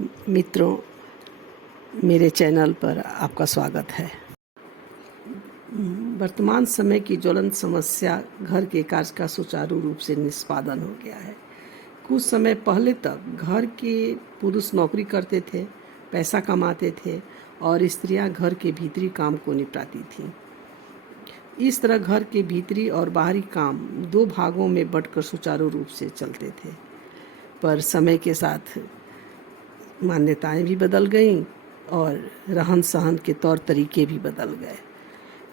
मित्रों, मेरे चैनल पर आपका स्वागत है। वर्तमान समय की ज्वलंत समस्या घर के कार्य का सुचारू रूप से निष्पादन हो गया है। कुछ समय पहले तक घर के पुरुष नौकरी करते थे, पैसा कमाते थे और स्त्रियां घर के भीतरी काम को निपटाती थीं। इस तरह घर के भीतरी और बाहरी काम दो भागों में बंटकर सुचारू रूप से चलते थे। पर समय के साथ मान्यताएं भी बदल गईं और रहन सहन के तौर तरीके भी बदल गए।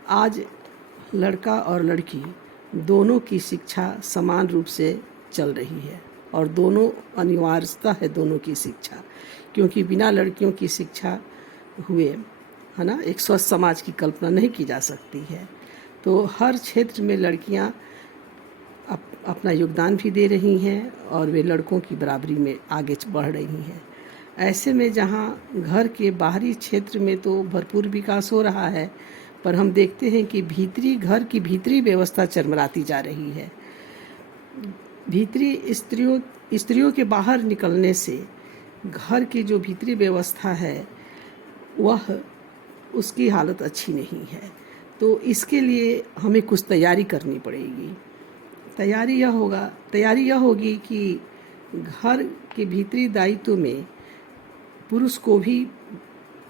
आज लड़का और लड़की दोनों की शिक्षा समान रूप से चल रही है और दोनों अनिवार्यता है दोनों की शिक्षा, क्योंकि बिना लड़कियों की शिक्षा हुए है ना एक स्वस्थ समाज की कल्पना नहीं की जा सकती है। तो हर क्षेत्र में लड़कियां अपना योगदान भी दे रही हैं और वे लड़कों की बराबरी में आगे बढ़ रही हैं। ऐसे में जहां घर के बाहरी क्षेत्र में तो भरपूर विकास हो रहा है, पर हम देखते हैं कि घर की भीतरी व्यवस्था चरमराती जा रही है। भीतरी स्त्रियों के बाहर निकलने से घर की जो भीतरी व्यवस्था है वह उसकी हालत अच्छी नहीं है। तो इसके लिए हमें कुछ तैयारी करनी पड़ेगी। तैयारी यह होगी कि घर के भीतरी दायित्व में पुरुष को भी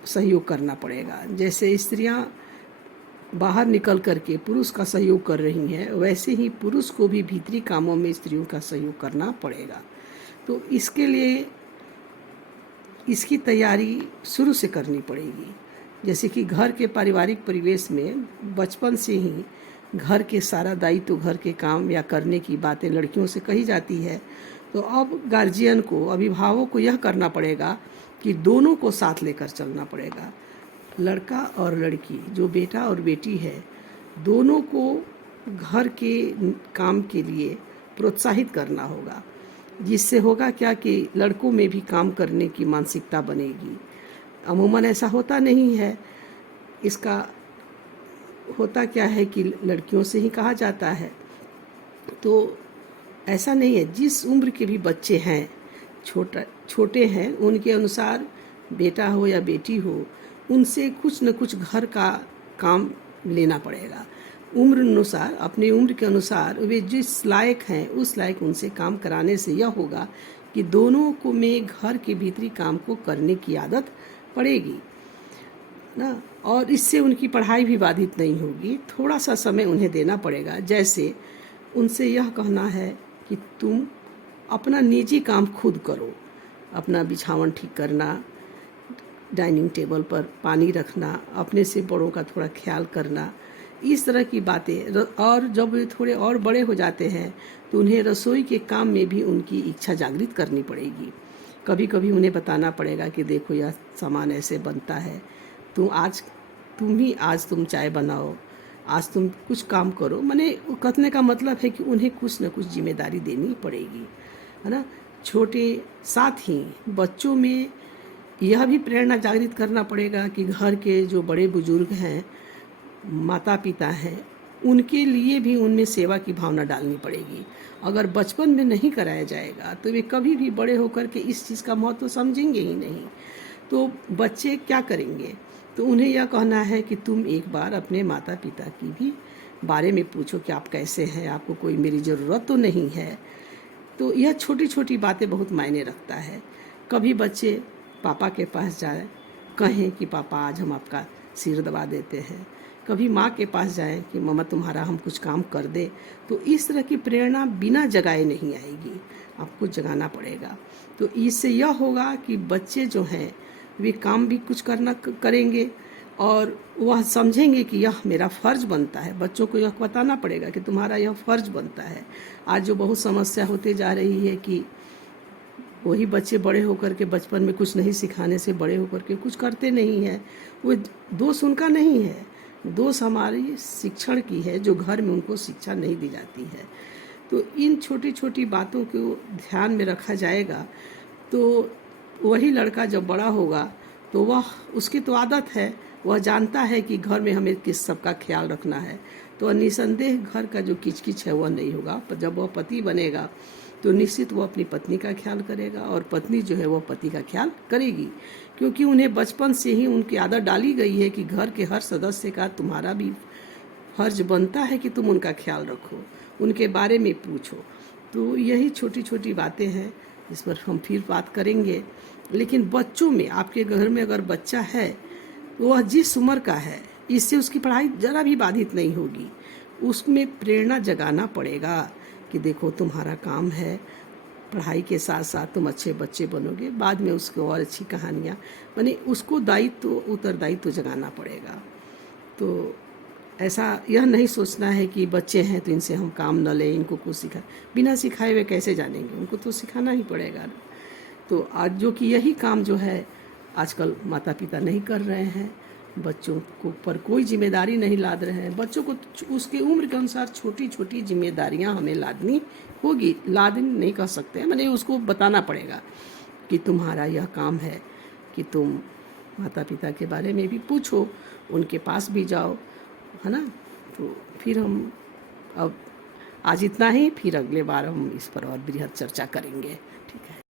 सहयोग करना पड़ेगा। जैसे स्त्रियां बाहर निकल करके पुरुष का सहयोग कर रही हैं, वैसे ही पुरुष को भी भीतरी कामों में स्त्रियों का सहयोग करना पड़ेगा। तो इसके लिए इसकी तैयारी शुरू से करनी पड़ेगी। जैसे कि घर के पारिवारिक परिवेश में बचपन से ही घर के सारा दायित्व, घर के काम या करने की बातें लड़कियों से कही जाती है। तो अब गार्जियन को, अभिभावक को यह करना पड़ेगा कि दोनों को साथ लेकर चलना पड़ेगा। लड़का और लड़की, जो बेटा और बेटी है, दोनों को घर के काम के लिए प्रोत्साहित करना होगा। जिससे होगा क्या कि लड़कों में भी काम करने की मानसिकता बनेगी। अमूमन ऐसा होता नहीं है। इसका होता क्या है कि लड़कियों से ही कहा जाता है। तो ऐसा नहीं है। जिस उम्र के भी बच्चे हैं, छोटे हैं, उनके अनुसार बेटा हो या बेटी हो, उनसे कुछ न कुछ घर का काम लेना पड़ेगा। उम्र अनुसार, अपने उम्र के अनुसार वे जिस लायक हैं उस लायक उनसे काम कराने से यह होगा कि दोनों को में घर के भीतरी काम को करने की आदत पड़ेगी ना, और इससे उनकी पढ़ाई भी बाधित नहीं होगी। थोड़ा सा समय उन्हें देना पड़ेगा। जैसे उनसे यह कहना है कि तुम अपना निजी काम खुद करो, अपना बिछावन ठीक करना, डाइनिंग टेबल पर पानी रखना, अपने से बड़ों का थोड़ा ख्याल करना, इस तरह की बातें। और जब वे थोड़े और बड़े हो जाते हैं तो उन्हें रसोई के काम में भी उनकी इच्छा जागृत करनी पड़ेगी। कभी कभी उन्हें बताना पड़ेगा कि देखो यह सामान ऐसे बनता है, तुम चाय बनाओ, आज तुम कुछ काम करो। माने कहने का मतलब है कि उन्हें कुछ न कुछ जिम्मेदारी देनी पड़ेगी, है ना। साथ ही बच्चों में यह भी प्रेरणा जागृत करना पड़ेगा कि घर के जो बड़े बुजुर्ग हैं, माता पिता हैं, उनके लिए भी उनमें सेवा की भावना डालनी पड़ेगी। अगर बचपन में नहीं कराया जाएगा तो वे कभी भी बड़े होकर के इस चीज़ का महत्व समझेंगे ही नहीं। तो बच्चे क्या करेंगे? तो उन्हें यह कहना है कि तुम एक बार अपने माता पिता की भी बारे में पूछो कि आप कैसे हैं, आपको कोई मेरी ज़रूरत तो नहीं है। तो यह छोटी छोटी बातें बहुत मायने रखता है। कभी बच्चे पापा के पास जाए, कहें कि पापा आज हम आपका सिर दबा देते हैं। कभी माँ के पास जाएं कि मम्मा तुम्हारा हम कुछ काम कर दे। तो इस तरह की प्रेरणा बिना जगाए नहीं आएगी, आपको जगाना पड़ेगा। तो इससे यह होगा कि बच्चे जो हैं वे काम भी कुछ करेंगे और वह समझेंगे कि यह मेरा फ़र्ज़ बनता है। बच्चों को यह बताना पड़ेगा कि तुम्हारा यह फ़र्ज़ बनता है। आज जो बहुत समस्या होते जा रही है कि वही बच्चे बड़े होकर के बचपन में कुछ नहीं सिखाने से बड़े होकर के कुछ करते नहीं हैं। वो दोष उनका नहीं है, दोष हमारी शिक्षण की है, जो घर में उनको शिक्षा नहीं दी जाती है। तो इन छोटी छोटी बातों को ध्यान में रखा जाएगा तो वही लड़का जब बड़ा होगा तो वह, उसकी तो आदत है, वह जानता है कि घर में हमें किस सबका ख्याल रखना है। तो निसंदेह घर का जो किचकिच है वह नहीं होगा। पर जब वह पति बनेगा तो निश्चित वो अपनी पत्नी का ख्याल करेगा और पत्नी जो है वो पति का ख्याल करेगी, क्योंकि उन्हें बचपन से ही उनकी आदत डाली गई है कि घर के हर सदस्य का तुम्हारा भी फर्ज बनता है कि तुम उनका ख्याल रखो, उनके बारे में पूछो। तो यही छोटी छोटी बातें हैं, इस पर हम फिर बात करेंगे। लेकिन बच्चों में, आपके घर में अगर बच्चा है तो वह जिस उम्र का है, इससे उसकी पढ़ाई ज़रा भी बाधित नहीं होगी। उसमें प्रेरणा जगाना पड़ेगा कि देखो तुम्हारा काम है, पढ़ाई के साथ साथ तुम अच्छे बच्चे बनोगे, बाद में उसको और अच्छी कहानियाँ, माने उसको दायित्व, उत्तरदायित्व जगाना पड़ेगा। तो ऐसा यह नहीं सोचना है कि बच्चे हैं तो इनसे हम काम न लें, इनको कुछ सिखा, बिना सिखाए हुए कैसे जानेंगे, उनको तो सिखाना ही पड़ेगा। तो आज जो कि यही काम जो है आजकल माता पिता नहीं कर रहे हैं, बच्चों को पर कोई जिम्मेदारी नहीं लाद रहे हैं। बच्चों को उसके उम्र के अनुसार छोटी छोटी जिम्मेदारियां हमें लादनी होगी, लादनी नहीं कह सकते हैं, मैंने उसको बताना पड़ेगा कि तुम्हारा यह काम है कि तुम माता पिता के बारे में भी पूछो, उनके पास भी जाओ, है ना। तो फिर हम अब आज इतना ही, फिर अगले बार हम इस पर और बृहद चर्चा करेंगे। ठीक है।